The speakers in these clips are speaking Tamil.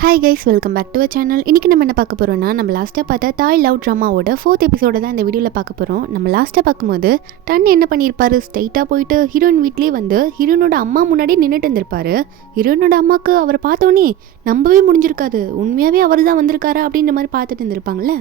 Hi guys, welcome back to a channel. இன்றைக்கி நம்ம என்ன பார்க்க போகிறோம்னா, நம்ம லாஸ்ட்டாக பார்த்த தாய் லவ் ட்ராமாவோட 4th எபிசோட தான் இந்த வீடியோவில் பார்க்க போகிறோம். நம்ம லாஸ்ட்டாக பார்க்கும்போது டன் என்ன பண்ணியிருப்பாரு, ஸ்ட்ரைட்டாக போயிட்டு ஹீரோயின் வீட்லேயே வந்து ஹீரோனோட அம்மா முன்னாடி நின்றுட்டு இருந்திருப்பாரு. ஹீரோனோட அம்மாவுக்கு அவரை பார்த்தோன்னே நம்பவே முடிஞ்சிருக்காது, உண்மையாகவே அவர் தான் வந்திருக்காரா அப்படின்ற மாதிரி பார்த்துட்டு இருந்திருப்பாங்கள்ல.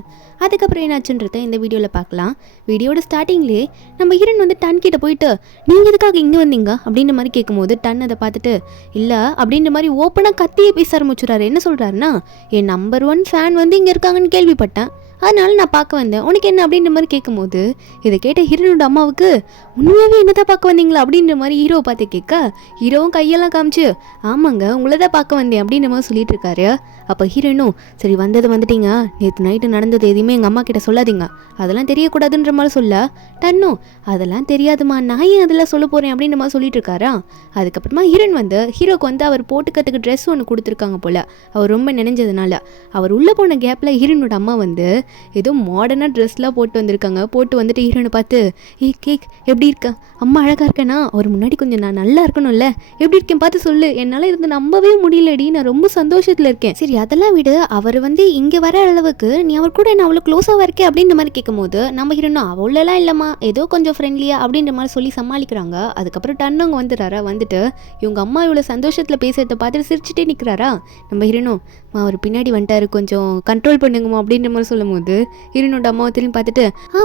அதுக்கப்புறம் என்னாச்சுன்றதை இந்த வீடியோவில் பார்க்கலாம். வீடியோட ஸ்டார்டிங்லேயே நம்ம ஹீரோயின் வந்து டன் கிட்ட போயிட்டு, நீங்கள் எதுக்காக இங்கே வந்தீங்க அப்படின்ற மாதிரி கேட்கும்போது டன் அதை பார்த்துட்டு இல்லை அப்படின்ற மாதிரி ஓப்பனாக கத்தியே பேச ஆரம்பிச்சுறாரு. என்ன சொல்கிறாருன்னா, என் நம்பர் 1 ஃபேன் வந்து இங்கே இருக்காங்கன்னு கேள்விப்பட்டேன், அதனால நான் பார்க்க வந்தேன், உனக்கு என்ன அப்படின்ற மாதிரி கேட்கும்போது இதை கேட்ட ஹீரோனோட அம்மாவுக்கு உண்மையாகவே என்னதான் பார்க்க வந்தீங்களா அப்படின்ற மாதிரி ஹீரோவை பார்த்து கேட்க, ஹீரோவும் கையெல்லாம் காமிச்சு ஆமாங்க உங்களை தான் பார்க்க வந்தேன் அப்படின்ற மாதிரி சொல்லிட்டு இருக்காரு. அப்போ ஹீரோனும் சரி வந்துட்டீங்க, நேற்று நைட்டு நடந்தது எதையுமே எங்கள் அம்மா கிட்ட சொல்லாதீங்க, அதெல்லாம் தெரியக்கூடாதுன்ற மாதிரி சொல்ல, டன்னும் அதெல்லாம் தெரியாதுமா, நான் ஏன் அதெல்லாம் சொல்ல போகிறேன் அப்படின்ற மாதிரி சொல்லிட்டு இருக்காரா. அதுக்கப்புறமா ஹீரோயின் வந்து ஹீரோக்கு வந்து அவர் போட்டுக்கிறதுக்கு ட்ரெஸ் ஒன்று கொடுத்துருக்காங்க போல், அவர் ரொம்ப நினைஞ்சதுனால. அவர் உள்ளே போன கேப்பில் ஹீரோனோட அம்மா வந்து ஏதோ மாடர்னாக ட்ரெஸ்லாம் போட்டு வந்திருக்காங்க. போட்டு வந்துட்டு ஹீரோனை பார்த்து கேக் எப்படி இருக்கா, அம்மா அழகாக இருக்கேனா, அவர் முன்னாடி கொஞ்சம் நான் நல்லா இருக்கணும்ல, எப்படி இருக்கேன் பார்த்து சொல்லு, என்னால் இருந்து நம்பவே முடியலடி, நான் ரொம்ப சந்தோஷத்தில் இருக்கேன். சரி அதெல்லாம் விடு, அவர் வந்து இங்கே வர அளவுக்கு நீ அவர் கூட என்ன அவ்வளோ க்ளோஸாக இருக்கே அப்படின்ற மாதிரி கேட்கும்போது நம்ம ஹீரோனா அவ்வளோலாம் இல்லைம்மா, ஏதோ கொஞ்சம் ஃப்ரெண்ட்லியாக அப்படின்ற மாதிரி சொல்லி சமாளிக்கிறாங்க. அதுக்கப்புறம் டன்னவங்க வந்துடுறாரா, வந்துட்டு இவங்க அம்மா இவ்வளோ சந்தோஷத்தில் பேசுறதை பார்த்துட்டு சிரிச்சுட்டே நிற்கிறாரா. நம்ம ஹீரோனும் அவர் பின்னாடி வந்துட்டாரு, கொஞ்சம் கண்ட்ரோல் பண்ணுங்கம்மா அப்படின்ற மாதிரி சொல்லும் போது ஹீரோனோட அம்மாவை திரும்பி பார்த்துட்டு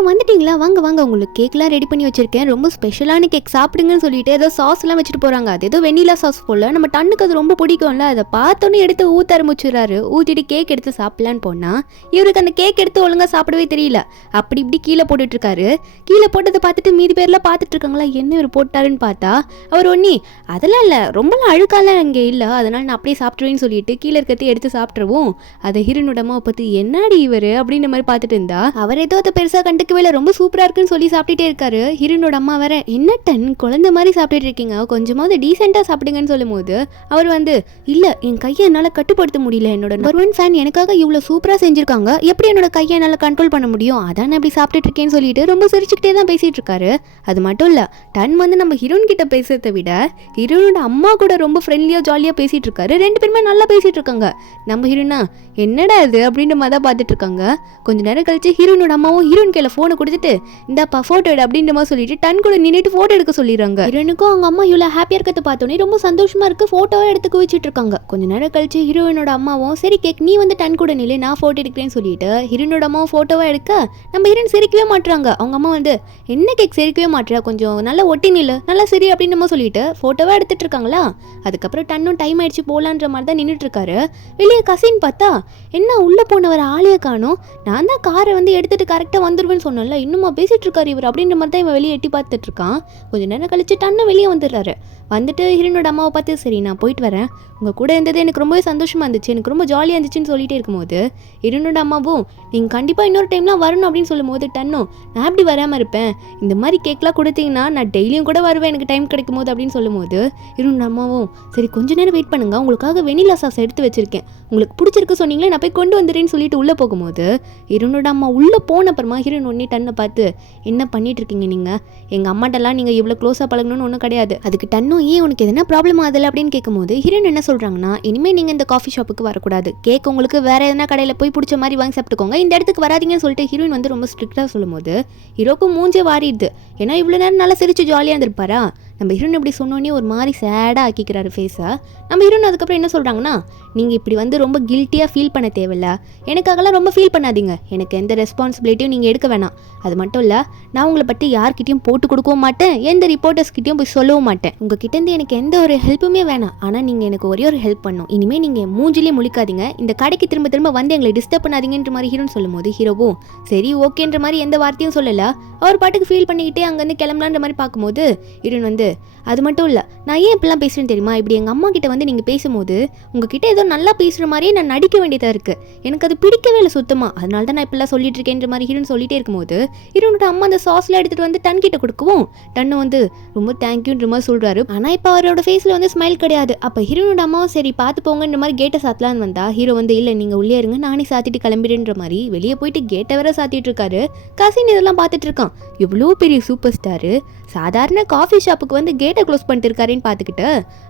வந்துட்டீங்களா, வாங்க வாங்க உங்களுக்கு கேக்லாம் ரெடி பண்ணி வச்சிருக்கேன், ரொம்ப ஸ்பெஷலான கேக் சாப்பிடுங்கன்னு சொல்லிட்டு ஏதோ சாஸ்லாம் வச்சுட்டு போகிறாங்க. அது ஏதோ வெண்ணிலா சாஸ் போல், நம்ம டன்னுக்கு அது ரொம்ப பிடிக்கும்ல, அதை பார்த்தோன்னே எடுத்து ஊற்ற ஆரம்பிச்சுறாரு. ஊற்றிட்டு கேக் எடுத்து சாப்பிடலான்னு போனால் இவருக்கு அந்த கேக் எடுத்து ஒழுங்காக சாப்பிடவே தெரியல, அப்படி இப்படி கீழே போட்டுட்ருக்காரு. கீழே போட்டதை பார்த்துட்டு மீதி பேர்லாம் பார்த்துட்டு இருக்காங்களா, என்ன இவர் போட்டாருன்னு பார்த்தா அவர் ஒன்னி அதெல்லாம் இல்லை, ரொம்பலாம் அழுக்காலாம் அங்கே இல்லை, அதனால் நான் அப்படியே சாப்பிட்ருவேன்னு சொல்லிட்டு கீழே இருக்கிறத எடுத்து சாப்பிட்ருவோம். அதை ஹீரோனோட அம்மாவை பற்றி என்னடி இவர் அப்படின்ற மாதிரி பார்த்துட்டு இருந்தா, அவர் ஏதோ அதை பெருசாக கண்டுக்கவே இல்லை, ரொம்ப சூப்பராக இருக்குன்னு சொல்லி சாப்பிட்டுட்டே இருக்காரு. ஹீரோனோட அம்மா வேற என்ன டன் குழந்தை மாதிரி சாப்பிட்டுட்டு இருக்கீங்க, கொஞ்சமாவது டீசெண்டாக சாப்பிடுங்கன்னு சொல்லும் போது அவர் வந்து இல்லை என் கையை என்னால் கட்டுப்படுத்த முடியல, என்னோட நம்பர் 1 ஃபேன் எனக்காக இவ்வளோ சூப்பராக செஞ்சுருக்காங்க, எப்படி என்னோட கையை என்னால் கண்ட்ரோல் பண்ண முடியும், அதான் நான் இப்படி சாப்பிட்டுட்டு இருக்கேன்னு சொல்லிட்டு ரொம்ப சிரிச்சுக்கிட்டே தான் பேசிட்டு இருக்காரு. அது மட்டும் இல்லை, டன் வந்து நம்ம ஹீரோன் கிட்ட பேசுறதை விட ஹீரோனோட அம்மா கூட ரொம்ப ஃப்ரெண்ட்லியாக ஜாலியாக பேசிட்டு இருக்காரு. 2 பேருமே நல்லா பேசிட்டு இருக்காங்க. நம்ம ஹீரோனா என்னடா இது அப்படின்ற மாதிரி தான் பார்த்துட்டு இருக்காங்க. கொஞ்ச நேரம் கழிச்சு ஹீரோனோட அம்மாவும் ஹீரோன் கையில் ஃபோனை கொடுத்துட்டு இந்தாப்பா ஃபோட்டோ எடு அப்படின்ற மாதிரி சொல்லிட்டு டன் கூட நின்றுட்டு ஃபோட்டோ எடுக்க சொல்லிடுறாங்க. ஹீரோனுக்கும் அவங்க அம்மா இவ்வளோ ஹாப்பியாக இருக்கிறத பார்த்தோன்னே ரொம்ப சந்தோஷமா இருக்கு, ஃபோட்டோவை எடுத்து குவிச்சிட்டு இருக்காங்க. கொஞ்ச நேரம் கழிச்சு ஹீரோயினோட அம்மாவும் சரி கேக் நீ வந்து டன் கூட நிலை நான் ஃபோட்டோ எடுக்கிறேன்னு சொல்லிட்டு ஹீரோனோட அம்மாவும் ஃபோட்டோவை எடுக்க நம்ம ஹீரோயின் சிரிக்கவே மாட்டுறாங்க. அவங்க அம்மா வந்து என்ன கேக் சிரிக்கவே மாட்டுறா, கொஞ்சம் நல்லா ஒட்டி நில்லு, நல்லா சரி அப்படின்னு நம்ம சொல்லிட்டு ஃபோட்டோவை எடுத்துட்டு இருக்காங்களா. அதுக்கப்புறம் டன்னும் டைம் ஆயிடுச்சு போகலான்ற மாதிரி தான் நின்றுட்டு இருக்காரு. வெளியே கசின்னு பார்த்தா என்ன உள்ளே போனவர் ஆளையே காணும், நான் தான் காரை வந்து எடுத்துட்டு கரெக்டாக வந்துடுவேன்னு சொன்னேன்ல, இன்னுமா பேசிட்டு இருக்காரு இவர் அப்படின்ற மாதிரி தான் இவன் வெளியே எட்டி பார்த்துட்டு இருக்கான். கொஞ்சம் நேரம் கழிச்சு டன்னு வெளியே வந்துடுறாரு. வந்துட்டு ஹீரோனோட அம்மாவை பார்த்து சரி நான் போயிட்டு வரேன், உங்கள் கூட இருந்தது எனக்கு ரொம்பவே சந்தோஷமாக இருந்துச்சு, எனக்கு ரொம்ப ஜாலியாக இருந்துச்சுன்னு சொல்லிட்டே இருக்கும்போது ஹீரோனோட அம்மாவும் நீங்கள் கண்டிப்பாக இன்னொரு டைம்லாம் வரணும் அப்படின்னு சொல்லும் போது டன்னும் நான் எப்படி வராமல் இருப்பேன், இந்த மாதிரி கேக்லாம் கொடுத்தீங்கன்னா நான் டெய்லியும் கூட வருவேன் எனக்கு டைம் கிடைக்கும் போது அப்படின்னு சொல்லும் போது ஹீரோனோட அம்மாவும் சரி கொஞ்ச நேரம் வெயிட் பண்ணுங்க, உங்களுக்காக வெண்ணிலா சாஸ் எடுத்து வச்சிருக்கேன், உங்களுக்கு பிடிச்சிருக்கு சொன்னீங்களே நான் போய் கொண்டு வந்துடுறேன்னு சொல்லிட்டு உள்ளே போகும்போது ஹீரோனோட அம்மா உள்ளே போன அப்புறமா ஹீரோன் ஒன்னே டன்னை பார்த்து என்ன பண்ணிட்டு இருக்கீங்க நீங்கள், எங்கள் அம்மாட்டெல்லாம் நீங்கள் இவ்வளோ க்ளோஸாக பழகணும்னு ஒன்றும் கிடையாது, அதுக்கு டன்னும் ஏன் உனக்கு எதனா ப்ராப்ளம் ஆகலை அப்படின்னு கேட்கும்போது ஹீரோன் என்ன சொல்கிறாங்கன்னா இனிமேல் நீங்கள் இந்த காஃபி ஷாப்புக்கு வரக்கூடாது, கேக் உங்களுக்கு வேறு எதனா கடையில் போய் பிடிச்ச மாதிரி வாங்கி சாப்பிட்டுக்கோங்க, இந்த இடத்துக்கு வராதிங்கன்னு சொல்லிட்டு ஹீரோயின் வந்து ரொம்ப ஸ்ட்ரிக்டாக சொல்லும் போது ஹீரோக்கும் மூஞ்சே வாரிடுது. ஏன்னா இவ்வளோ நேரம் நல்லா சிரிச்சு ஜாலியாக இருந்திருப்பாரா. நம்ம ஹீரோன் இப்படி சொன்னோன்னே ஒரு மாதிரி சேடாக ஆக்கிக்கிறாரு ஃபேஸை. நம்ம ஹீரோன் அதுக்கப்புறம் என்ன சொல்கிறாங்கன்னா நீங்கள் இப்படி வந்து ரொம்ப கில்ட்டியாக ஃபீல் பண்ண தேவையில்ல, எனக்காகலாம் ரொம்ப ஃபீல் பண்ணாதீங்க, எனக்கு எந்த ரெஸ்பான்சிபிலிட்டியும் நீங்கள் எடுக்க வேணாம், அது மட்டும் இல்லை நான் உங்களை பற்றி யார்கிட்டையும் போட்டு கொடுக்கவும் மாட்டேன், எந்த ரிப்போர்ட்டர்ஸ்கிட்டையும் போய் சொல்லவும் மாட்டேன், உங்ககிட்டேருந்து எனக்கு எந்த ஒரு ஹெல்ப்புமே வேணாம், ஆனால் நீங்கள் எனக்கு ஒரே ஒரு ஹெல்ப் பண்ணும், இனிமேல் நீங்கள் மூஞ்சிலே முழிக்காதீங்க, இந்த கடைக்கு திரும்ப திரும்ப வந்து எங்களை டிஸ்டர்ப் பண்ணாதீங்கன்ற மாதிரி ஹீரோன் சொல்லும் போது ஹீரோவும் சரி ஓகேன்ற மாதிரி எந்த வார்த்தையும் சொல்லலை, அவர் பாட்டுக்கு ஃபீல் பண்ணிக்கிட்டே அங்கேருந்து கிளம்பலான்ற மாதிரி பார்க்கும்போது ஹீரோன் வந்து அது மட்டும் இல்லை நான் ஏன் இப்படிலாம் பேசுகிறேன்னு தெரியுமா, இப்படி எங்கள் அம்மா கிட்ட வந்து நீங்கள் பேசும்போது உங்ககிட்ட ஏதோ நல்லா பேசுகிற மாதிரியே நான் நடிக்க வேண்டியதாக இருக்குது, எனக்கு அது பிடிக்கவே இல்லை சுத்தமாக, அதனால தான் நான் இப்படிலாம் சொல்லிட்டு இருக்கேன்ற மாதிரி ஹீரோன் சொல்லிட்டே இருக்கும்போது ஹீரோனோட அம்மா அந்த சாஸ்லாம் எடுத்துகிட்டு வந்து டன் கிட்ட கொடுக்கவும் டன்னு வந்து ரொம்ப தேங்க்யூன்ற மாதிரி சொல்கிறாரு. ஆனால் இப்போ அவரோட ஃபேஸில் வந்து ஸ்மைல் கிடையாது. அப்போ ஹீரோனோட அம்மாவும் சரி பார்த்து போங்கன்ற மாதிரி கேட்டை சாத்தலான்னு வந்தா ஹீரோ வந்து இல்லை நீங்கள் உள்ளே இருங்க நானே சாத்திட்டு கிளம்பிடுன்ற மாதிரி வெளியே போயிட்டு கேட்டை வேற சாத்திட்டு இருக்காரு. கசின் இதெல்லாம் பார்த்துட்டு இருக்கான். எவ்வளோ பெரிய சூப்பர் ஸ்டாரு சாதாரண காஃபி ஷாப்புக்கு வந்து கேட்டை க்ளோஸ் பண்ணிட்டு இருக்காருன்னு பார்த்துக்கிட்டு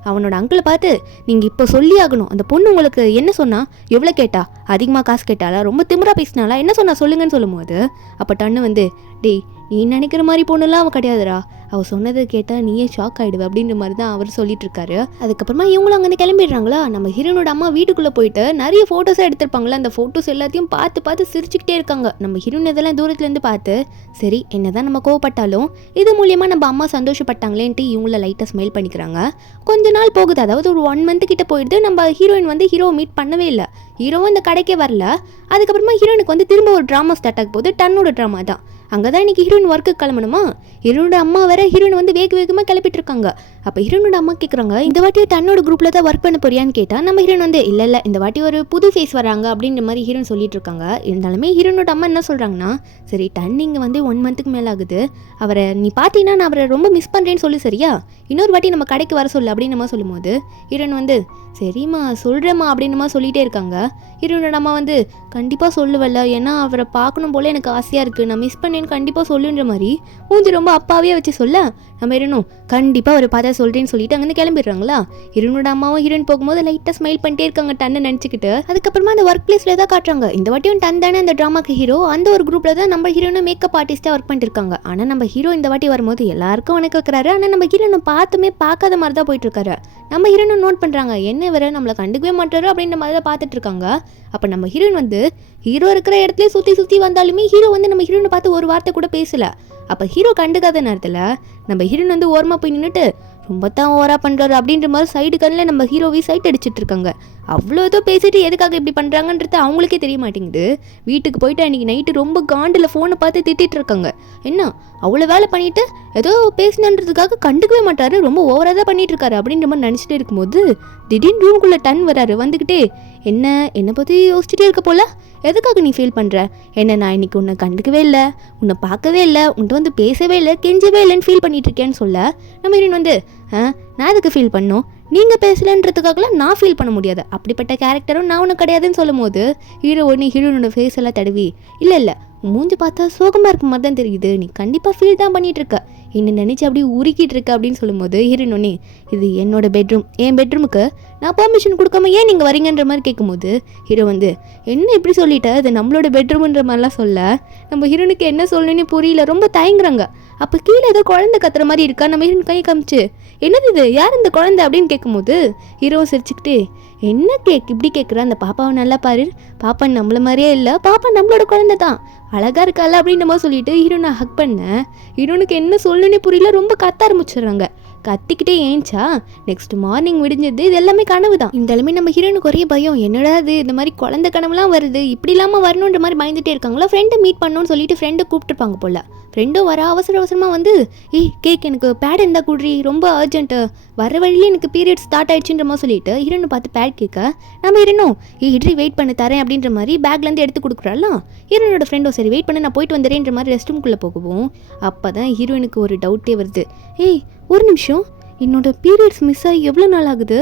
அவனோட அங்கிளை பார்த்து, நீங்கள் இப்போ சொல்லி ஆகணும், அந்த பொண்ணு உங்களுக்கு என்ன சொன்னா, எவ்வளோ கேட்டா, அதிகமாக காசு கேட்டாலா, ரொம்ப திமிரா பேசினாலா, என்ன சொன்னா சொல்லுங்கன்னு சொல்லும்போது அப்போ டன்னு வந்து, டேய் நீ நினைக்கிற மாதிரி பொண்ணுலாம் அவன் கிடையாதுடா, அவள் சொன்னதை கேட்டால் நீயே ஷாக் ஆகிடுவ அப்படின்ற மாதிரி தான் அவர் சொல்லிட்டு இருக்காரு. அதுக்கப்புறமா இவங்களும் அங்கேருந்து கிளம்பிடுறாங்களா. நம்ம ஹீரோனோட அம்மா வீட்டுக்குள்ளே போயிட்டு நிறைய ஃபோட்டோஸாக எடுத்திருப்பாங்களா, அந்த ஃபோட்டோஸ் எல்லாத்தையும் பார்த்து சிரிச்சுக்கிட்டே இருக்காங்க. நம்ம ஹீரோன் இதெல்லாம் தூரத்துலேருந்து பார்த்து, சரி என்னதான் நம்ம கோவப்பட்டாலும் இது மூலியமாக நம்ம அம்மா சந்தோஷப்பட்டாங்களேன்ட்டு இவங்கள லைட்டாக ஸ்மைல் பண்ணிக்கிறாங்க. கொஞ்ச நாள் போகுது, அதாவது ஒரு 1 month கிட்ட போயிடுது. நம்ம ஹீரோயின் வந்து ஹீரோவை மீட் பண்ணவே இல்லை, ஹீரோவும் இந்த கடைக்கே வரல. அதுக்கப்புறமா ஹீரோனுக்கு வந்து திரும்ப ஒரு ட்ராமா ஸ்டார்ட் ஆக போகுது, டன்னோட ட்ராமா தான். அங்கே தான் இன்றைக்கி ஹீரோயின் ஒர்க்கு கிளம்பணுமா. ஹீரோனோட அம்மா வேற ஹீரோயின் வந்து வேகமாக கிளப்பிட்டு இருக்காங்க. அப்போ ஹீரோனோட அம்மா கேட்குறாங்க, இந்த வாட்டி தன்னோட குரூப்பில் தான் ஒர்க் பண்ண போறியான்னு கேட்டால் நம்ம ஹீரோயின் வந்து இல்லை இந்த வாட்டி ஒரு புது ஃபேஸ் வராங்க அப்படின்ற மாதிரி ஹீரோயின் சொல்லிட்டு இருக்காங்க. இருந்தாலுமே ஹீரோனோட அம்மா என்ன சொல்கிறாங்கன்னா, சரி டன் இங்கே வந்து 1 month மேலே ஆகுது, அவரை நீ பார்த்தீங்கன்னா நான் அவரை ரொம்ப மிஸ் பண்ணுறேன்னு சொல்லி சரியா, இன்னொரு வாட்டி நம்ம கடைக்கு வர சொல்லு அப்படின்னு நம்ம சொல்லும்போது ஹீரோயின் வந்து சரிம்மா சொல்கிறேம்மா அப்படின்னுமா சொல்லிகிட்டே இருக்காங்க. ஹீரோனோட அம்மா வந்து கண்டிப்பாக சொல்லுவல்ல, ஏன்னா அவரை பார்க்கணும் போல் எனக்கு ஆசையாக இருக்குது, நான் மிஸ் பண்ணேன்னு கண்டிப்பாக சொல்லுன்ற மாதிரி மூஞ்சி ரொம்ப அப்பாவே வச்சு சொல்ல, நம்ம ஹீரோனும் கண்டிப்பாக அவரை பார்த்தா சொல்கிறேன்னு சொல்லிட்டு அங்கேருந்து கிளம்பிடுறாங்களா. ஹீரோனோட அம்மாவும் ஹீரோயின் போகும்போது லைட்டாக ஸ்மைல் பண்ணிட்டே இருக்காங்க டன்னு நினச்சிக்கிட்டு. அதுக்கப்புறமா அந்த ஒர்க் பிளேஸில் தான் காட்டுறாங்க. இந்த வாட்டியும் டன் தானே அந்த ட்ராமாக்கு ஹீரோ, அந்த ஒரு குரூப்பில் தான் நம்ம ஹீரோனும் மேக்கப் ஆர்டிஸ்ட்டாக ஒர்க் பண்ணிட்டு இருக்காங்க. ஆனால் நம்ம ஹீரோ இந்த வாட்டி வரும்போது எல்லாருக்கும் வணக்க வைக்கிறாரு. ஆனால் நம்ம ஹீரோனை பார்க்காத மாதிரி தான் போயிட்டு இருக்காரு. நம்ம ஹீரோனும் நோட் பண்ணுறாங்க, என்ன வேற நம்மளை கண்டுக்கவே மாட்டாரு அப்படின்ற மாதிரி தான் பார்த்துட்டு இருக்காங்க. அப்போ நம்ம ஹீரோயின் வந்து ஹீரோ இருக்கிற இடத்துல சுற்றி வந்தாலுமே ஹீரோ வந்து நம்ம ஹீரோனை பார்த்து ஒரு வார்த்தை கூட பேசல. அப்போ ஹீரோ கண்டுக்காத நேரத்தில் நம்ம ஹீரோயின் வந்து ஓரமாக போய் நின்றுட்டு ரொம்ப தான் ஓவரா பண்ணுறாரு அப்படின்ற மாதிரி சைடு கண்ணில் நம்ம ஹீரோவை சைட் அடிச்சிட்டு இருக்காங்க. அவ்வளோ ஏதோ பேசிட்டு எதுக்காக இப்படி பண்ணுறாங்கன்றது அவங்களுக்கே தெரிய மாட்டேங்குது. வீட்டுக்கு போயிட்டு அன்றைக்கி நைட்டு ரொம்ப காண்டில் ஃபோனை பார்த்து திட்டிகிட்டு இருக்காங்க. என்ன அவ்வளோ வேலை பண்ணிவிட்டு ஏதோ பேசினன்றதுக்காக கண்டுக்கவே மாட்டார், ரொம்ப ஓவராக தான் பண்ணிகிட்டு இருக்காரு அப்படின்ற மாதிரி நினச்சிட்டே இருக்கும்போது திடீர்னு ரூம்குள்ளே டன் வராரு. வந்துக்கிட்டே என்னை பற்றி யோசிச்சுட்டே இருக்க போல, எதுக்காக நீ ஃபீல் பண்ணுற, என்ன நான் இன்னைக்கு உன்னை கண்டுக்கவே இல்லை, உன்னை பார்க்கவே இல்லை, உன்ட்டு வந்து பேசவே இல்லை, கெஞ்சவே இல்லைன்னு ஃபீல் பண்ணிட்டு இருக்கேன்னு சொல்ல, நம்ம ஹீரோயின் வந்து நான் எதுக்கு ஃபீல் பண்ணணும், நீங்கள் பேசலன்றதுக்காகலாம் நான் ஃபீல் பண்ண முடியாது, அப்படிப்பட்ட கேரக்டரும் நான் ஒன்றும் கிடையாதுன்னு சொல்லும் போது ஹீரோ ஒன்று ஹீரோனோட ஃபேஸ் எல்லாம் தடவி, இல்லை மூஞ்சி பார்த்தா சோகமாக இருக்க மாதிரி தான் தெரியுது, நீ கண்டிப்பாக ஃபீல் தான் பண்ணிகிட்டு இருக்க, என்ன நினச்சி அப்படியே உருக்கிட்டு இருக்க அப்படின்னு சொல்லும்போது ஹீரோயின் ஒன்று இது என்னோட பெட்ரூம், என் பெட்ரூமுக்கு நான் பெர்மிஷன் கொடுக்காம ஏன் நீங்கள் வரீங்கன்ற மாதிரி கேட்கும்போது ஹீரோ வந்து என்ன இப்படி சொல்லிட்ட, அது நம்மளோட பெட்ரூம்ன்ற மாதிரிலாம் சொல்ல நம்ம ஹீரோனுக்கு என்ன சொல்லணும்னு புரியல, ரொம்ப தயங்குறாங்க. அப்போ கீழே ஏதோ குழந்தை கத்துற மாதிரி இருக்கா, நம்ம ஹீரோன் கை காமிச்சு என்னது இது, யார் இந்த குழந்தை அப்படின்னு கேட்கும்போது ஹீரோ சிரிச்சுக்கிட்டே என்ன இப்படி கேட்குற, அந்த பாப்பாவை நல்லா பாரு, பாப்பா நம்மள மாதிரியே இல்லை, பாப்பா நம்மளோட குழந்தை தான், அழகாக இருக்கால அப்படின்ற மாதிரி சொல்லிட்டு ஹீரோனை ஹக் பண்ண ஹீரோனுக்கு என்ன சொல்லணுன்னே புரியல, ரொம்ப கத்த ஆரம்பிச்சிடுறாங்க. கத்திக்கிட்டே ஏன்ச்சா நெக்ஸ்ட் மார்னிங் விடிஞ்சது, இது எல்லாமே கனவு தான். இந்த எல்லாமே நம்ம ஹீரோனுக்கு ஒரே பயம், என்னடா இது இந்த மாதிரி குழந்தை கனவுலாம் வருது, இப்படி இல்லாமல் வரணுன்ற மாதிரி பயந்துட்டே இருக்காங்களா. ஃப்ரெண்டை மீட் பண்ணணும்னு சொல்லிட்டு ஃப்ரெண்டை கூப்பிட்டுருப்பாங்க போல, ஃப்ரெண்டும் வர அவசரமாக வந்து கேக் எனக்கு பேட் இருந்தால் கூடுறி, ரொம்ப அர்ஜென்ட்டு, வர வழியிலே எனக்கு பீரியட் ஸ்டார்ட் ஆயிடுச்சுன்ற மாதிரி சொல்லிட்டு ஹீரோனை பார்த்து பேட் கேட்க நம்ம ஹீரோனும் இட்ரி வெயிட் பண்ணி தரேன் அப்படின்ற மாதிரி பேக்லேருந்து எடுத்து கொடுக்குறாலாம். ஹீரோனோட ஃப்ரெண்டும் சரி வெயிட் பண்ணி நான் போயிட்டு வந்துடுறேன்ற மாதிரி ரெஸ்ட் ரூம்குள்ளே போகவும் அப்போ தான் ஹீரோயினுக்கு ஒரு டவுட்டே வருது. ஒரு நிமிஷம், என்னோட பீரியட்ஸ் மிஸ் ஆகி எவ்வளோ நாள் ஆகுது,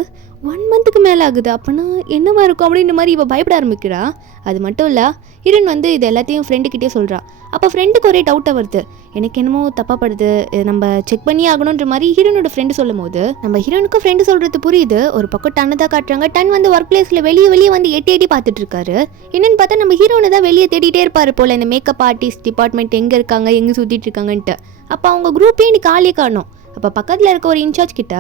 1 month மேலே ஆகுது, அப்போனா என்னவா இருக்கும் அப்படின்ற மாதிரி இவள் பயப்பட ஆரம்பிக்கிறா. அது மட்டும் இல்லை ஹீரோயின் வந்து இது எல்லாத்தையும் ஃப்ரெண்டுக்கிட்டே சொல்கிறா. அப்போ ஃப்ரெண்டுக்கு ஒரே டவுட்டாக வருது, எனக்கு என்னமோ தப்பாப்படுது, நம்ம செக் பண்ணி ஆகணுன்ற மாதிரி ஹீரோனோட ஃப்ரெண்டு சொல்லும் போது நம்ம ஹீரோனுக்கு ஃப்ரெண்டு சொல்கிறது புரியுது. ஒரு பக்கம் டன்னு தான் காட்டுறாங்க. டன் வந்து ஒர்க் பிளேஸில் வெளியே வந்து எட்டி பார்த்துட்டு இருக்காரு. என்னென்னு பார்த்தா நம்ம ஹீரோனை தான் வெளியே தேடிட்டே இருப்பார் போல், இந்த மேக்கப் ஆர்டிஸ்ட் டிபார்ட்மெண்ட் எங்கே இருக்காங்க, எங்கே சுற்றிட்டு இருக்காங்கன்ட்டு. அப்போ அவங்க குரூப்பே இன்னைக்கு ஆளே காணும். அப்போ பக்கத்தில் இருக்க ஒரு இன்சார்ஜ் கிட்ட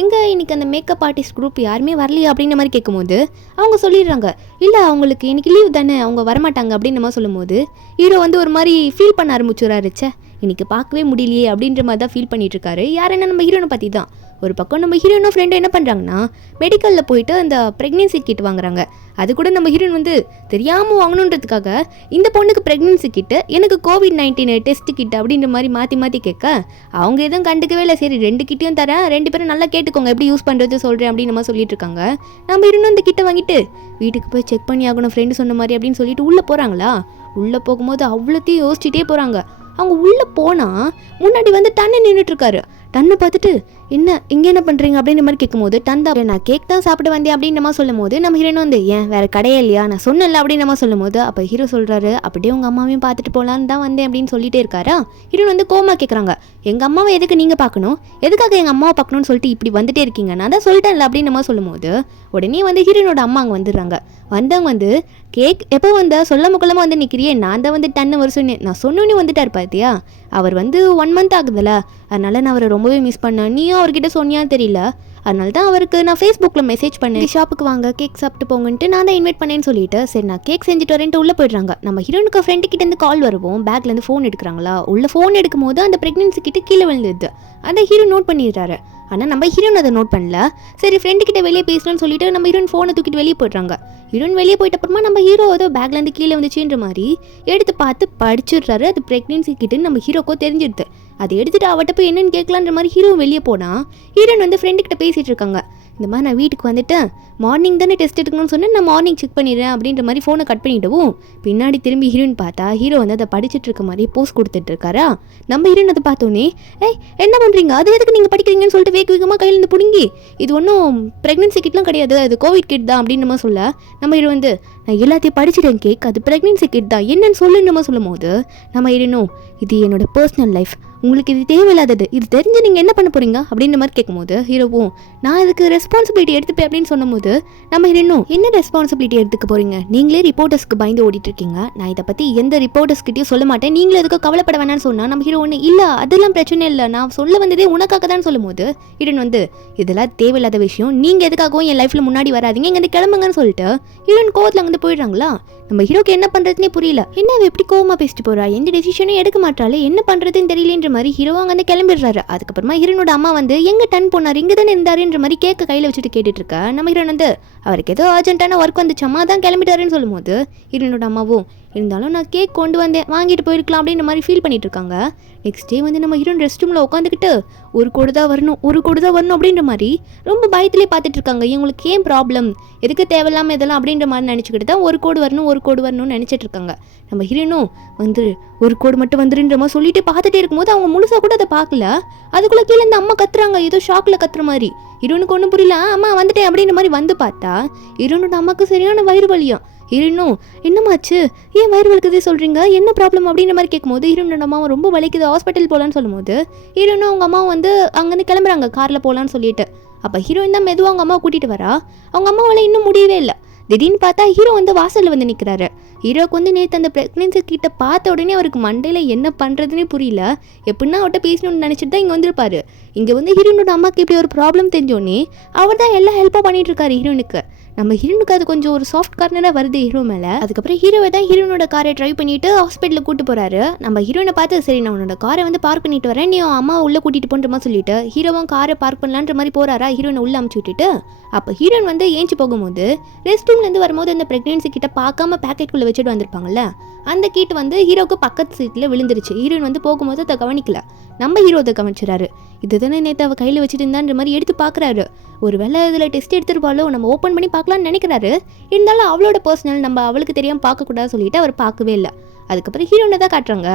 எங்கே இன்னைக்கு அந்த மேக்கப் ஆர்டிஸ்ட் குரூப் யாருமே வரலையா அப்படின்ற மாதிரி கேட்கும்போது அவங்க சொல்லிடுறாங்க, இல்லை அவங்களுக்கு இன்னைக்கு லீவ் தானே, அவங்க வரமாட்டாங்க அப்படின்ற மாதிரி சொல்லும்போது ஹீரோ வந்து ஒரு மாதிரி ஃபீல் பண்ண ஆரம்பிச்சுறாருச்சே, இன்னைக்கு பார்க்கவே முடியலையே அப்படின்ற மாதிரி தான் ஃபீல் பண்ணிட்டு இருக்காரு. யாருன்னா நம்ம ஹீரோனை பற்றி தான். ஒரு பக்கம் நம்ம ஹீரோனும் ஃப்ரெண்டும் என்ன பண்ணுறாங்கன்னா மெடிக்கலில் போயிட்டு அந்த ப்ரெக்னென்சி கிட் வாங்குறாங்க. அது கூட நம்ம ஹீரோயின் வந்து தெரியாமல் வாங்கணுன்றதுக்காக இந்த பொண்ணுக்கு ப்ரெக்னென்சி கிட்டு, எனக்கு COVID-19 டெஸ்ட் கிட் அப்படின்ற மாதிரி மாற்றி கேட்க அவங்க எதுவும் கண்டுக்கவே இல்லை. சரி 2 கிட்டையும் தரேன், 2 பேரும் நல்லா கேட்டுக்கோங்க, எப்படி யூஸ் பண்ணுறது சொல்கிறேன் அப்படின்னு நம்ம சொல்லிட்டு இருக்காங்க. நம்ம ஹீரோனும் அந்த கிட்டை வாங்கிட்டு வீட்டுக்கு போய் செக் பண்ணி ஆகணும் ஃப்ரெண்டு சொன்ன மாதிரி அப்படின்னு சொல்லிட்டு உள்ளே போகிறாங்களா. உள்ளே போகும்போது அவ்வளோத்தையும் யோசிச்சுட்டே போகிறாங்க. அவங்க உள்ளே போனால் முன்னாடி வந்து டன்னு நின்றுட்டுருக்காரு. டன்னு பார்த்துட்டு என்ன இங்கே என்ன பண்ணுறீங்க அப்படின்ற மாதிரி கேட்கும்போது டன் தான் நான் கேக் தான் சாப்பிட்டு வந்தேன் அப்படின்னு நம்ம சொல்லும் போது நம்ம ஹீரோயின் வந்து ஏன் வேறு கடையே இல்லையா நான் சொன்னல அப்படின்னு நம்ம சொல்லும் போது அப்போ ஹீரோ சொல்கிறாரு அப்படியே உங்கள் அம்மாவையும் பார்த்துட்டு போகலான்னு தான் வந்தேன் அப்படின்னு சொல்லிட்டே இருக்காரா. ஹீரோயின் வந்து கோமா கேட்குறாங்க எங்கள் அம்மாவை எதுக்கு நீங்கள் பார்க்கணும், எதுக்காக எங்கள் அம்மாவை பார்க்கணும்னு சொல்லிட்டு இப்படி வந்துட்டே இருக்கீங்க, நான் தான் சொல்லிட்டேன்ல அப்படின்னு நம்ம சொல்லும் போது உடனே வந்து ஹீரோனோட அம்மா அங்கே வந்துடுறாங்க. வந்தவங்க வந்து கேக் எப்போ வந்த சொல்ல முக்கலமாக வந்து நிற்கிறியே, நான் தான் வந்து டன்னு வர சொன்னேன், நான் சொன்னோன்னே வந்துட்டார் பார்த்தியா, அவர் வந்து 1 மந்த் ஆகுதுல்ல, அதனால நான் அவரை ரொம்பவே மிஸ் பண்ணேன், நீயும் அவர்கிட்ட சொன்னியா தெரியல, அதனால தான் அவருக்கு நான் ஃபேஸ்புக்கில் மெசேஜ் பண்ணேன் ஷாப்புக்கு வாங்க கேக் சாப்பிட்டு போங்கன்ட்டு நான் தான் இன்வைட் பண்ணேன்னு சொல்லிட்டு சரி நான் கேக் செஞ்சுட்டு வரேன்ட்டு உள்ளே போயிடுறாங்க. நம்ம ஹீரோனுக்கு ஃப்ரெண்டு கிட்டேருந்து கால் வருவோம், பேக்லேருந்து ஃபோன் எடுக்கிறாங்களா, உள்ள ஃபோன் எடுக்கும் போது அந்த ப்ரெக்னென்சி கிட்ட கீழே விழுந்துது, அதை ஹீரோ நோட் பண்ணிடுறாரு. ஆனால் நம்ம ஹீரோன் அதை நோட் பண்ணல. சரி ஃப்ரெண்டு கிட்ட வெளியே பேசலாம்னு சொல்லிட்டு நம்ம ஹீரோன் ஃபோனை தூக்கிட்டு வெளியே போய்ட்றாங்க. ஹீரோன் வெளியே போயிட்ட அப்புறமா நம்ம ஹீரோ ஏதோ பேக்லேருந்து கீழே வந்துச்சுன்ற மாதிரி எடுத்து பார்த்து படிச்சிடுறாரு. அது ப்ரெக்னென்சி கிட்டுன்னு நம்ம ஹீரோக்கோ தெரிஞ்சிடுது. அதை எடுத்துட்டு அவட்ட போய் என்னன்னு கேட்கலான்ற மாதிரி ஹீரோ வெளியே போனால் ஹீரோன் வந்து ஃப்ரெண்டு கிட்ட பேசிகிட்டு இருக்காங்க. இந்த மாதிரி நான் வீட்டுக்கு வந்துட்டேன், மார்னிங் தானே டெஸ்ட் எடுக்கணும்னு சொன்னேன், நான் மார்னிங் செக் பண்ணிடுறேன் அப்படின்ற மாதிரி ஃபோனை கட் பண்ணிவிடுவோம். பின்னாடி திரும்பி ஹீரோயின் பார்த்தா ஹீரோ வந்து அதை படிச்சுட்டு இருக்க மாதிரி போஸ்ட் கொடுத்துட்டு இருக்காரா. நம்ம ஹீரோயின் அதை பார்த்தோன்னே ஏய் என்ன பண்ணுறீங்க, அது எதுக்கு நீங்கள் படிக்கிறீங்கன்னு சொல்லிட்டு வேகமாக கையிலேருந்து பிடுங்கி இது ஒன்றும் ப்ரெக்னென்சி கிட்லாம் கிடையாது, அது கோவிட் கிட் தான் அப்படின்னு நம்ம சொல்ல நம்ம ஹீரோ வந்து நான் எல்லாத்தையும் படிச்சுட்டேன் கேக், அது ப்ரெக்னென்சி கிட் தான் என்னன்னு சொல்லுன்னு நம்ம சொல்லும் போது நம்ம ஹீரோனும் இது என்னோட பர்சனல் லைஃப், உங்களுக்கு இது தேவையில்லாதது, இது தெரிஞ்சு நீங்கள் என்ன பண்ண போகிறீங்க அப்படின்ற மாதிரி கேட்கும்போது ஹீரோவும் நான் இதுக்கு ரெஸ்பான்சிபிலிட்டி எடுத்துப்பேன் அப்படின்னு சொன்னபோது நம்ம ஹீரோனும் என்ன ரெஸ்பான்சிபிலிட்டி எடுத்துக்க போகிறீங்க, நீங்களே ரிப்போர்ட்டர்ஸ்க்கு பயந்து ஓடிட்டு இருக்கீங்க, நான் இதை பற்றி எந்த ரிப்போர்ட்டர்ஸ்கிட்டையும் சொல்ல மாட்டேன், நீங்களே எதுக்கு கவலைப்பட வேணாம்னு சொன்னால் நம்ம ஹீரோ ஒன்று இல்லை அதெல்லாம் பிரச்சனை இல்லை, நான் சொல்ல வந்ததே உனக்காக தான் சொல்லும் போது ஹீரோன் வந்து இதெல்லாம் தேவையில்லாத விஷயம், நீங்கள் எதுக்காகவும் என் லைஃப்பில் முன்னாடி வராதிங்க, இங்கே கிளம்புங்கன்னு சொல்லிட்டு ஹீரோன் கோவத்தில் அங்கே போயிடுறாங்களா. நம்ம ஹீரோக்கு என்ன பண்ணுறதுனே புரியல, என்ன எப்படி கோவமாக பேசிட்டு போகிறா, எந்த டெசிஷனும் எடுக்க மாட்டாலே, என்ன பண்ணுறதுன்னு தெரியலன்ற மாதிரி ஹீரோ அங்கே வந்து கிளம்பிடுறாரு. அதுக்கப்புறமா ஹீரோனோட அம்மா வந்து எங்கே டன் போனார், இங்கே தானே இருந்தாருன்ற மாதிரி கேட்க கையில் வச்சுட்டு கேட்டுட்டு இருக்கா. நம்ம ஹீரோன் வந்து அவருக்கு ஏதோ அர்ஜென்ட்டான ஒர்க் வந்துச்சு அம்மா தான் கிளம்பிட்டாருன்னு சொல்லும் போது ஹீரோனோட அம்மாவும் இருந்தாலும் நான் கேக் கொண்டு வந்தேன் வாங்கிட்டு போயிருக்கலாம் அப்படின்ற மாதிரி ஃபீல் பண்ணிட்டு இருக்காங்க. நெக்ஸ்ட் டே வந்து நம்ம ஹீரோன் ரெஸ்ட் ரூமில் உட்காந்துக்கிட்டு ஒரு கோடு தான் வரணும் அப்படின்ற மாதிரி ரொம்ப பயத்திலே பார்த்துட்டு இருக்காங்க. இவங்களுக்கு ஏன் ப்ராப்ளம், எதுக்கு தேவையில்லாமல் இதெல்லாம் அப்படின்ற மாதிரி நினச்சிக்கிட்டு தான் ஒரு கோடு வரணும்னு நினச்சிட்டு இருக்காங்க. நம்ம ஹீரோனும் வந்து ஒரு கோடு மட்டும் வந்துருன்ற மாதிரி சொல்லிட்டு பார்த்துட்டே இருக்கும்போது அவங்க முழுசாக கூட அதை பார்க்கல. அதுக்குள்ளே கீழே இந்த அம்மா கத்துறாங்க, ஏதோ ஷாக்கில் கத்துற மாதிரி. ஹீரோனுக்கு ஒன்றும் புரியல, அம்மா வந்துட்டேன் அப்படின்ற மாதிரி வந்து பார்த்தா ஹீரோனோட அம்மாவுக்கு சரியான வயிறு வலியும். ஹீரோனும் என்னமாச்சு, ஏன் வயிறு வலிக்குதே சொல்கிறீங்க, என்ன ப்ராப்ளம் அப்படின்ற மாதிரி கேட்கும்போது ஹீரோனோட அம்மாவை ரொம்ப வலிக்குது ஹாஸ்பிட்டல் போகலான்னு சொல்லும்போது ஹீரோனும் அவங்க அம்மாவை வந்து அங்கேருந்து கிளம்புறாங்க காரில் போகலான்னு சொல்லிட்டு. அப்போ ஹீரோயின் தான் மெதுவாக அவங்க அம்மாவை கூட்டிகிட்டு வரா. அவங்க அம்மாவால் இன்னும் முடியவே இல்லை. திடீர்னு பார்த்தா ஹீரோ வந்து வாசலில் வந்து நிற்கிறாரு. ஹீரோக்கு வந்து நேற்று அந்த ப்ரெக்னென்சி கிட்ட பார்த்த உடனே அவருக்கு மண்டையில் என்ன பண்ணுறதுனே புரியல. எப்படின்னா அவர்கிட்ட பேசணும்னு நினச்சிட்டு தான் இங்கே வந்திருப்பாரு. இங்கே வந்து ஹீரோனோட அம்மாவுக்கு இப்படி ஒரு ப்ராப்ளம் தெரிஞ்சோடனே அவர் தான் எல்லா ஹெல்ப்பாக பண்ணிட்டு இருக்காரு ஹீரோனுக்கு. நம்ம ஹீரோனுக்கு அது கொஞ்சம் ஒரு சாஃப்ட் கார்னராக வருது ஹீரோ மேலே. அதுக்கப்புறம் ஹீரோவை தான் ஹீரோனோட காரை ட்ரைவ் பண்ணிட்டு ஹாஸ்பிட்டலுக்கு கூட்டு போகிறாரு. நம்ம ஹீரோனை பார்த்து சரி நான் உன்னோட காரை வந்து பார்க் பண்ணிட்டு வரேன், நீ அம்மா உள்ளே கூட்டிகிட்டு போன்ற மாதிரி சொல்லிட்டு ஹீரோவும் காரை பார்க் பண்ணலான்ற மாதிரி போகிறாரா. ஹீரோனை உள்ளே அமுச்சு விட்டுட்டு அப்போ ஹீரோன் வந்து ஏஞ்சி போகும்போது ரெஸ்ட் ரூம்லேருந்து வரும்போது அந்த ப்ரெக்னென்சி கிட்ட பார்க்காம பேக்கெட்டுக்குள்ளே வச்சுட்டு வந்திருப்பாங்கல்ல, அந்த கீட்டு வந்து ஹீரோக்கு பக்கத்து சீட்டில் விழுந்துருச்சு. ஹீரோயின் வந்து போகும்போது அதை கவனிக்கல. நம்ம ஹீரோ அதை கவனிச்சுறாரு. இதுதானே நேற்று அவள் கையில் வச்சுட்டு இருந்தான்ற மாதிரி எடுத்து பார்க்குறாரு. ஒரு வேளை இதில் டெஸ்ட் எடுத்துருப்பாலோ, நம்ம ஓப்பன் பண்ணி பார்க்கலான்னு நினைக்கிறாரு. இருந்தாலும் அவளோட பர்சனல் நம்ம அவளுக்கு தெரியாமல் பார்க்கக்கூடாது சொல்லிட்டு அவர் பார்க்கவே இல்லை. அதுக்கப்புறம் ஹீரோனை தான் காட்டுறாங்க.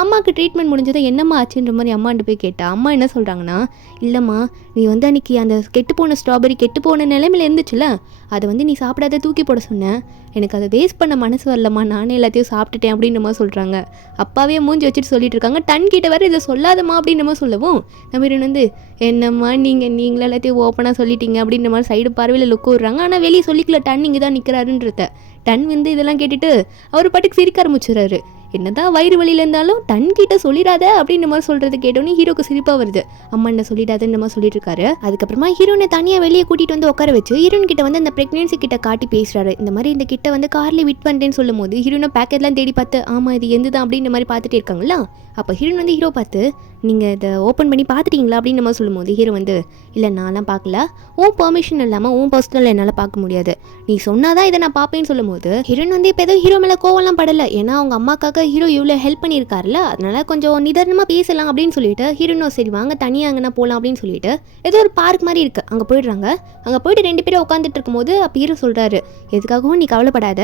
அம்மாவுக்கு ட்ரீட்மெண்ட் முடிஞ்சதை என்னம்மா ஆச்சுன்ற மாதிரி அம்மாண்ட்டு போய் கேட்டால் அம்மா என்ன சொல்கிறாங்கன்னா, இல்லைம்மா நீ வந்து அன்றைக்கி அந்த கெட்டுப்போன ஸ்ட்ராபெரி கெட்டுப்போன நிலைமையில் இருந்துச்சுல, அதை வந்து நீ சாப்பிடாத தூக்கி போட சொன்னேன், எனக்கு அதை வேஸ்ட் பண்ண மனசு வரலம்மா, நானே எல்லாத்தையும் சாப்பிட்டுட்டேன் அப்படின்ற மாதிரி சொல்கிறாங்க. அப்பாவே மூஞ்சி வச்சுட்டு சொல்லிட்டு இருக்காங்க. டன் கிட்ட வேறு இதை சொல்லாதம்மா அப்படின்ற மாதிரி சொல்லவும் நம்ம ஹீரோன் வந்து என்னம்மா நீங்களே எல்லாத்தையும் ஓப்பனாக சொல்லிட்டீங்க அப்படின்ற மாதிரி சைடு பார்வையில் லுக்கு விடுறாங்க. ஆனால் வெளியே சொல்லிக்கல டன் இங்கே தான் நிற்கிறாருன்றத. டன் வந்து இதெல்லாம் கேட்டுட்டு அவர் பாட்டுக்கு சிரிக்க ஆரம்பிச்சுறாரு. என்னதான் வயிறு வலியில் இருந்தாலும் டன் கிட்ட சொல்லிடாத அப்படின்ற மாதிரி சொல்றது கேட்டோன்னே ஹீரோக்கு சிரிப்பாக வருது. அம்மா என்ன சொல்லிடாதுன்ற மாதிரி சொல்லிட்டு இருக்காரு. அதுக்கப்புறமா ஹீரோனை தனியாக வெளியே கூட்டிகிட்டு வந்து உட்கார வச்சு ஹீரோன் கிட்ட வந்து அந்த ப்ரெக்னென்சி கிட்ட காட்டி பேசுறாரு. இந்த மாதிரி இந்த கிட்ட வந்து கார்லேயே விட் பண்ணுறேன்னு சொல்லும் போது ஹீரோனை பேக்கெட்லாம் தேடி பார்த்து ஆமாம் இது எந்த தான் அப்படின்ற மாதிரி பார்த்துட்டு இருக்காங்களா. அப்போ ஹீரோன் வந்து ஹீரோ பார்த்து நீங்கள் இதை ஓப்பன் பண்ணி பார்த்துட்டீங்களா அப்படின்னு நம்ம சொல்லும்போது ஹீரோ வந்து இல்லை நான்லாம் பார்க்கல, உன் பெர்மிஷன் இல்லாமல் உன் பர்சனல் என்னால் பார்க்க முடியாது, நீ சொன்னாதான் இதை நான் பார்ப்பேன்னு சொல்லும்போது ஹீரோன் வந்து இப்போ ஏதோ ஹீரோ மேலே கோவம்லாம் படலை. ஏன்னா அவங்க அம்மாக்காக நமக்கு ஹீரோ இவ்வளோ ஹெல்ப் பண்ணியிருக்காருல, அதனால கொஞ்சம் நிதானமாக பேசலாம் அப்படின்னு சொல்லிட்டு ஹீரோனும் சரி வாங்க தனியாக அங்கே போகலாம் அப்படின்னு சொல்லிட்டு ஏதோ ஒரு பார்க் மாதிரி இருக்குது அங்கே போயிடுறாங்க. அங்கே போயிட்டு 2 பேரும் உட்காந்துட்டு இருக்கும்போது அப்போ ஹீரோ சொல்கிறாரு, எதுக்காகவும் நீ கவலைப்படாத,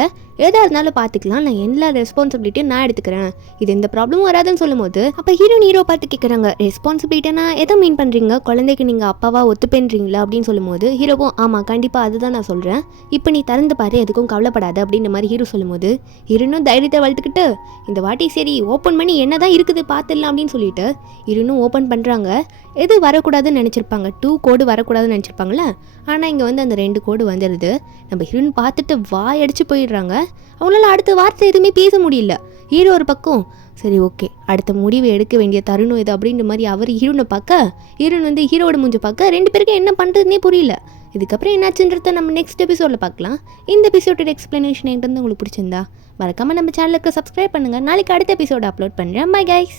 எதாக இருந்தாலும் பார்த்துக்கலாம், நான் எல்லா ரெஸ்பான்சிபிலிட்டியும் நான் எடுத்துக்கிறேன், இது எந்த ப்ராப்ளமும் வராதுன்னு சொல்லும்போது அப்போ ஹீரோ பார்த்து கேட்குறாங்க, ரெஸ்பான்சிபிலிட்டினா எதை மீன் பண்ணுறீங்க, குழந்தைக்கு நீங்கள் அப்பாவா ஒத்துப்பேன்றீங்களா அப்படின்னு சொல்லும்போது ஹீரோவும் ஆமாம் கண்டிப்பாக அதுதான் நான் சொல்கிறேன், இப்போ நீ திறந்து பாரு எதுக்கும் கவலைப்படாது அப்படின்ற மாதிரி ஹீரோ சொல்லும்போது ஹீரோனும் தைரியத்தை வளர்த்துக்கிட்டு இந்த வாட்டி சரி ஓப்பன் பண்ணி என்ன தான் இருக்குது பார்த்துடலாம் அப்படின்னு சொல்லிட்டு ஹீரோனும் ஓப்பன் பண்ணுறாங்க. எது வரக்கூடாதுன்னு நினச்சிருப்பாங்க, 2 கோடு வரக்கூடாதுன்னு நினச்சிருப்பாங்களே, ஆனால் இங்கே வந்து அந்த 2 கோடு வந்துடுது. நம்ம ஹீரோன் பார்த்துட்டு வாயடிச்சு போயிடுறாங்க. அவங்களால அடுத்த வார்த்தை எதுவுமே பேச முடியல. ஹீரோ ஒரு பக்கம் சரி ஓகே அடுத்த முடிவு எடுக்க வேண்டிய தருணம் இது அப்படின்ற மாதிரி அவர் ஹீரோனை பார்க்க, ஹீரோன் வந்து ஹீரோட மூஞ்ச பார்க்க 2 பேருக்கு என்ன பண்ணுறதுனே புரியல. இதுக்கப்புறம் என்னாச்சுன்றத நம்ம நெக்ஸ்ட் எபிசோடில் பார்க்கலாம். இந்த எபிசோடோட எக்ஸ்ப்ளனேஷன் என்கிட்ட உங்களுக்கு பிடிச்சிருந்தா மறக்காமல் நம்ம சேனலுக்கு சப்ஸ்கிரைப் பண்ணுங்கள். நாளைக்கு அடுத்த எபிசோட அப்லோட் பண்ணுறேன். Bye guys.